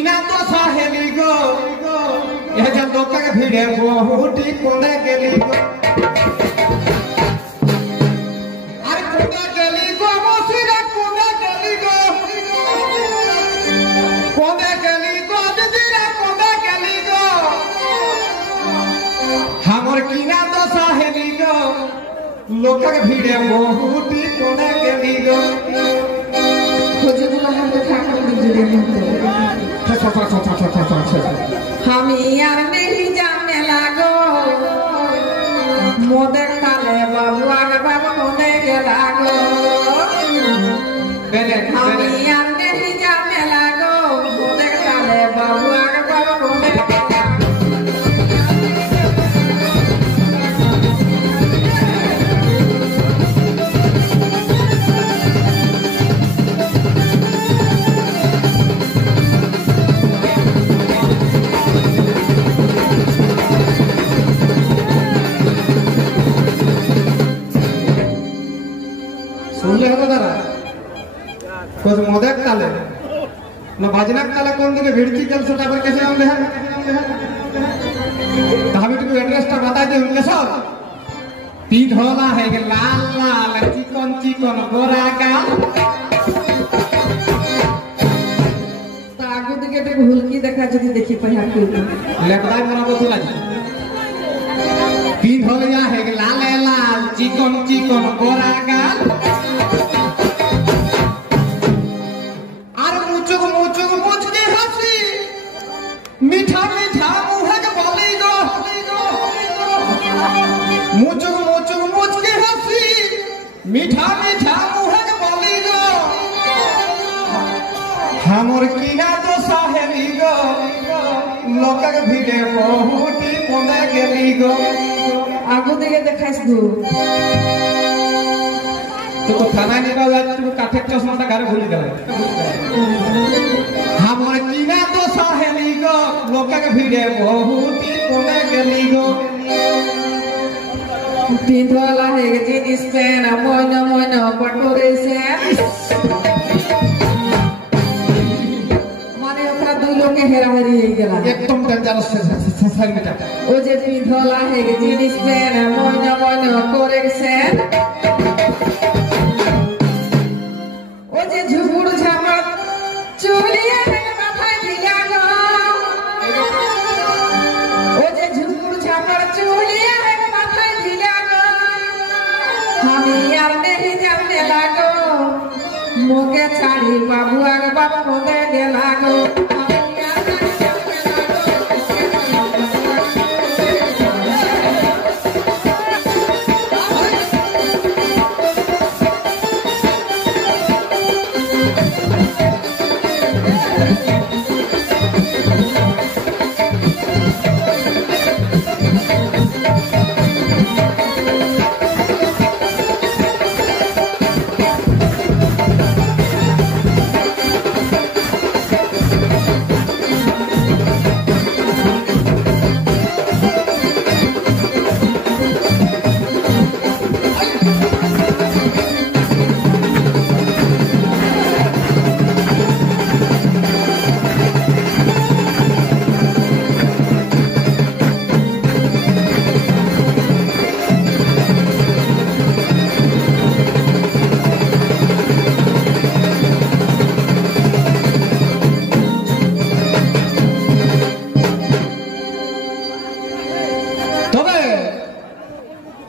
किना तो सहेली गो यह जब लोग के भिड़े बहुटी कोने गेली गो अरे कोने गेली गो मोसीरा कोने गेली गो दीदीरा कोने गेली गो हमर किना तो सहेली गो लोग के भिड़े बहुटी कोने गेली गो खोजे दुल्हा देखा कर जुड़े हम यार नहीं जाने लागो मोदे काले बाबुआ के बाबा मोदे के लागो हम यार नहीं जाने लागो मोदे काले बाबुआ के बाबा मोदे के लागो कुछ मोदक ताले न भजनक ताले कौन दिखे भिड़की जल सोटा पर कैसे आउंदे हैं तभी तो एड्रेस ता बता दे उनके सब पीठ होला है कि लाल लाल चिकन चिकन गोरा का तागु दिखे तो हुलकी देखा जदी देखी पहिया के लेकदाई मना बोतला जी पीठ होला है कि लाल लाल चिकन चिकन गोरा का मीठा मीठा मुहक बोली गो मुचुक मुचुक मुच के हंसी मीठा मीठा मुहक बोली गो हमर किना तो सहेली गो लोकक भिड़े बहुटी कोने गेली गो आगु दिखे देखाइस दू तो खाना नहीं रहा तू काठे चश्मा ता घर भूल गए हमर किना तो सहेली गो लोकक भिड़े बहुटी कोने गेली गो तीन वाला है जीनिस पेन मोनो मोनो पटोरे से माने ओकरा दू लोग के हेरा हेरी हो गेला एकदम डेंजरस से मीटर ओ जे तीन वाला है जीनिस पेन मोनो मोनो कोरे से ओ जे झुगुड़ झमक चुगलिया मोके छाड़ी बाबुआ के बाबा मोदे के लागो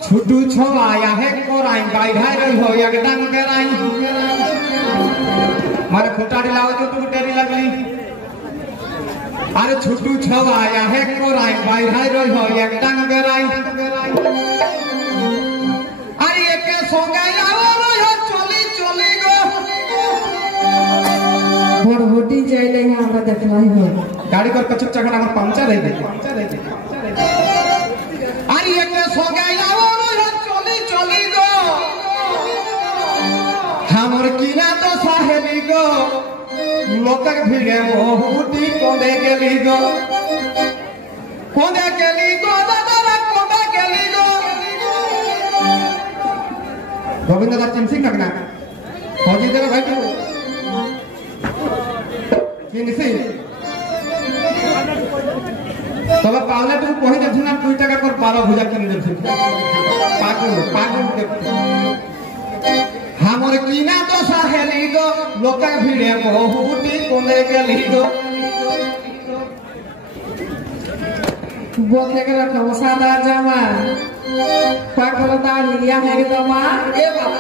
छुटू छवाया है कोराई गाई ढाई रही हो या डंग बेराई मारे फुटाड़ी लाओ जो तू टेरी लगली अरे छुटू छवाया है कोराई गाई ढाई रही हो या डंग बेराई अरे एके सोंगे आओ रो चली चली गो भोटी जाइले हमरा देखलाई हो गाड़ी पर कचक चकना हमर पंचर रह गई अरे एके सोंगे आओ चली चली गो हमर किना तो सहेली गो लोकक भिड़े बहुटी कोने गेली गो दादा कोने गेली गो गोविंद दास चिंसिंग लगना फौजी तेरा भाई तू चिंसिंग पावले तू कहि दे ना 2 টাকা कर 12 भुजा किन दे पागल पागल के हमर कीना तो साहेली गो लोक भिड़े बहुटी कोने गेली गो बोले के रखो सादा जामा पागल दाढ़ी या है तो मां ए बाबा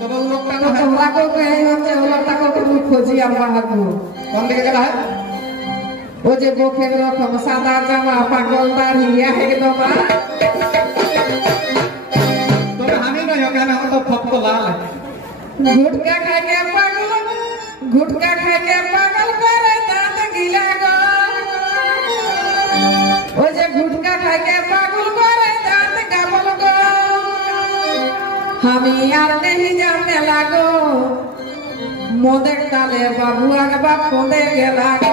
तो लोग का तो हमरा को कहे होते वो लोग को खोजी अम्मा को कौन लेके गया है ओ जे बोखे के रखो सादा जामा पागल दाढ़ी या है तो मां तो हमें नहीं हो कहना तो फपको लाल गुटका खा के पागल करे दांत गीला गो ओ जे गुटका खा के पागल करे दांत गाबल गो हम यार नहीं जाने लागो मोदे डाले बाबुआ के बाप कोंदे गेला गो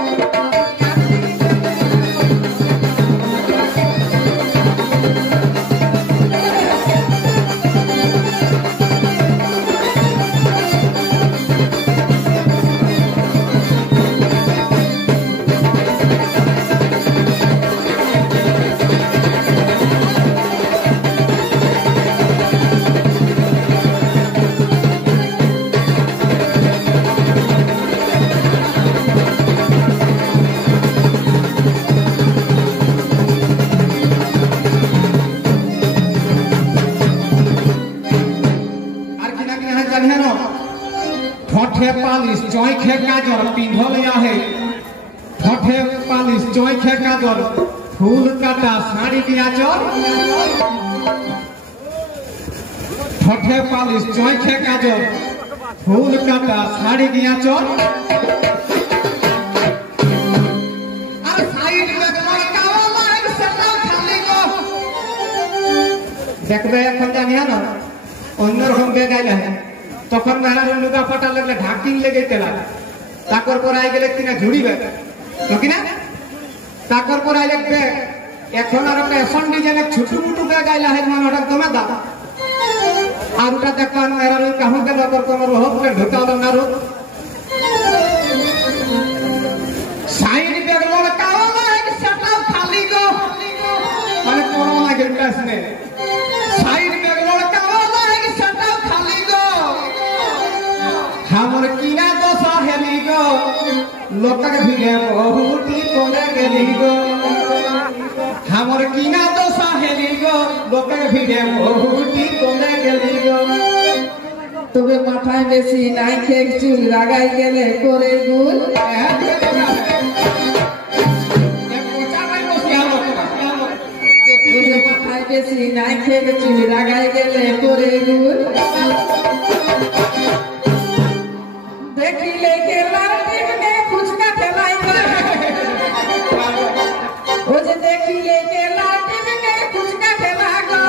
ठठे पालिश चौखे काजर पिंधल आहे ठठे पालिश चौखे काजर फूल काटा साड़ी दिया चल ठठे पालिश चौखे काजर फूल काटा साड़ी दिया चल अरे साइड में लड़कावा लाइन सटा खाली को देखबे এখন জানিয়া না অন্যরকম বেগাইলা है তখন মেলার লুগা ফাটা লাগলে ঢাকিন লেগে তেলা তাকর পর আই গেলে কিনা ঝুড়িবে তো কিনা তাকর পর আইলে ব্যাগ এখন আর একটা ফ্যাশন ডিজাইনে ছোট ছোট ব্যাগ আইলা है মানে ওটা দমে দাও আর ওটা দেখবান মেলার ওই কাহু গেল কর কোমর হোপলে ঢুকালো না রো সাইড ব্যাগ লোলা কাওলা এক সেটাও খালি গো মানে কোন লাগে কাসনে সাইড ব্যাগ লোলা কাওলা এক সেটাও খালি গো हमर कीना तो साहेली गो लोकक भिगे बहुटी कोने गेली गो हमर कीना तो साहेली गो लोकक भिगे बहुटी कोने गेली गो तबे माথায় বেশি নাই খেক চুল লাগাই গেলে করে গুল মাথায় বেশি নাই খেক চুল লাগাই গেলে করে গুল देखी लेके लालटेन में फुचका ठेलाई ओ जे देखी लेके लालटेन में फुचका ठेला गो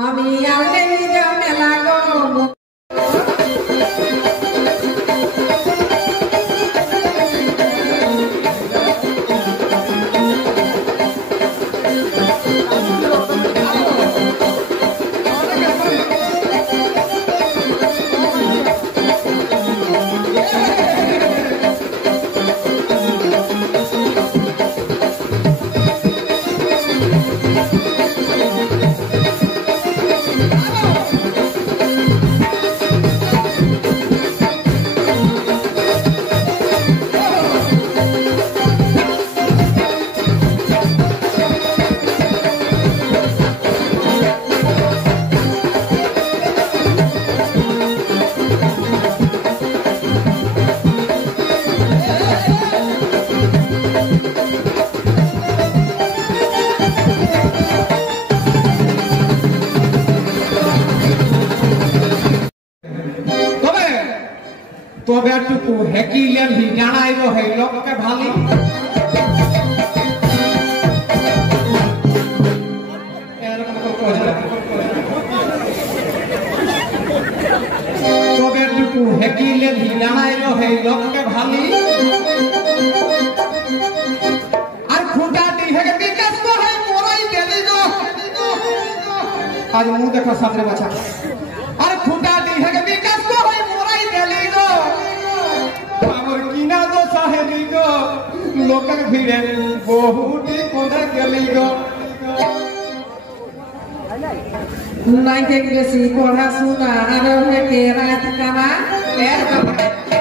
हम यार नहीं जाने लागो तबे टुकु हेकी लेली जानाइलो है लोक के भाली तबे टुकु हेकी लेली जानाइलो है लोक के भाली আর খুঁটা দি হেকে বিকাশ তো है मोराई देली गो आज मुंह देखो सामने बचा আর খুঁটা দি হেকে বিকাশ तो है मोराई देली गो हमर कीना तो साहेली गो লোকের ভিড়ে বহুটি কোনে গেলি গো নাইতে বেশি পড়াশোনা আর হেঁটে রাত কানা এর ব্যাপারে